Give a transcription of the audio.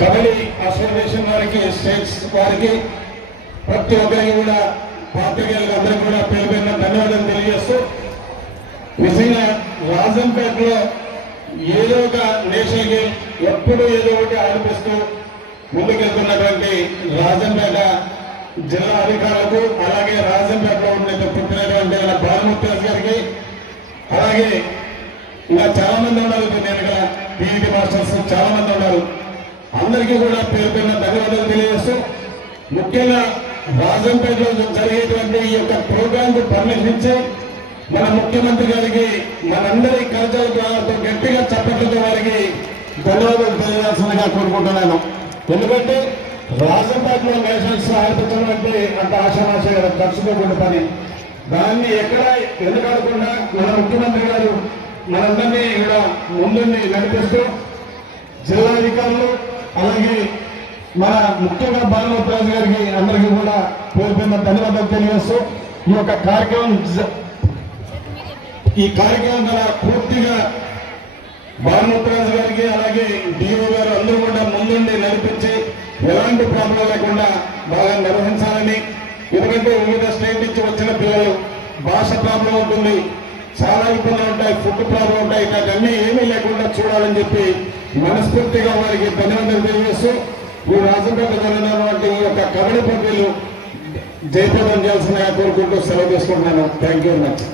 Kabaddi association వారికి, states వారికి, ప్రతి ఒక్కరికి కూడా పాత్రికేయులకు అందరికీ కూడా పేరు పేరున ధన్యవాదాలు తెలియజేస్తూ, నిజంగా రాజంపేటలో ఏదో ఒక నేషనల్ గేమ్ ఎప్పుడు ఏదో ఒకటి ఆడిపిస్తూ ముందుకెళ్తున్నటువంటి రాజంపేట జిల్లా అధికారులకు, అలాగే రాజంపేటలో పుట్టినటువంటి భానుమూర్తి గారికి, అలాగే ఇంకా చాలా మంది ఉన్నారు, నేను పీఈటీ మాస్టర్స్ చాలా మంది ఉన్నారు, అందరికీ కూడా పేరు పేరున ధన్యవాదాలు తెలియజేస్తూ, ముఖ్యంగా రాజంపేటలో జరిగేటువంటి ఈ యొక్క ప్రోగ్రామ్ కు పర్మిషన్ ఇచ్చి మన ముఖ్యమంత్రి గారికి మనందరి కరచాలతో గట్టిగా చప్పట్లతో వారికి ధన్యవాదాలు తెలియాల్సిందిగా కోరుకుంటున్నాను. ఎందుకంటే రాజంపేటలో నేషనల్స్ ఆడిపించడం అంటే అంత ఆశామాషగా ఖర్చుతో కూడిన పని. దాన్ని ఎక్కడ ఎందుకడకుండా మన ముఖ్యమంత్రి గారు మనందరినీ ఇక్కడ ముందుండి నడిపిస్తూ, జిల్లా అధికారులు అలాగే మన ముఖ్యంగా భానుమూర్తి గారికి అందరికీ కూడా పేరు పేరున ధన్యవాదాలు తెలియజేస్తూ, ఈ కార్యక్రమం ద్వారా పూర్తిగా భానుమూర్తి గారికి అలాగే డిఓ గారు అందరూ కూడా ముందుండి నడిపించి ఎలాంటి ప్రాబ్లం లేకుండా బాగా నిర్వహించాలని. ఎందుకంటే వివిధ స్టేట్ నుంచి వచ్చిన పిల్లలు భాష ప్రాబ్లం ఉంటుంది, చాలా ఇబ్బందులు ఉంటాయి, ఫుడ్ ప్రాబ్లం ఉంటాయి, ఇవన్నీ ఏమీ లేకుండా చూడాలని చెప్పి మనస్ఫూర్తిగా వారికి ధన్యవాదాలు తెలియజేస్తూ, ఈ రాజంపేట జరిగినటువంటి ఈ యొక్క కబడ్డీ పోటీలు జయప్రదం చేయాల్సిందిగా కోరుకుంటూ సెలవు తీసుకుంటున్నాను. Thank you very much.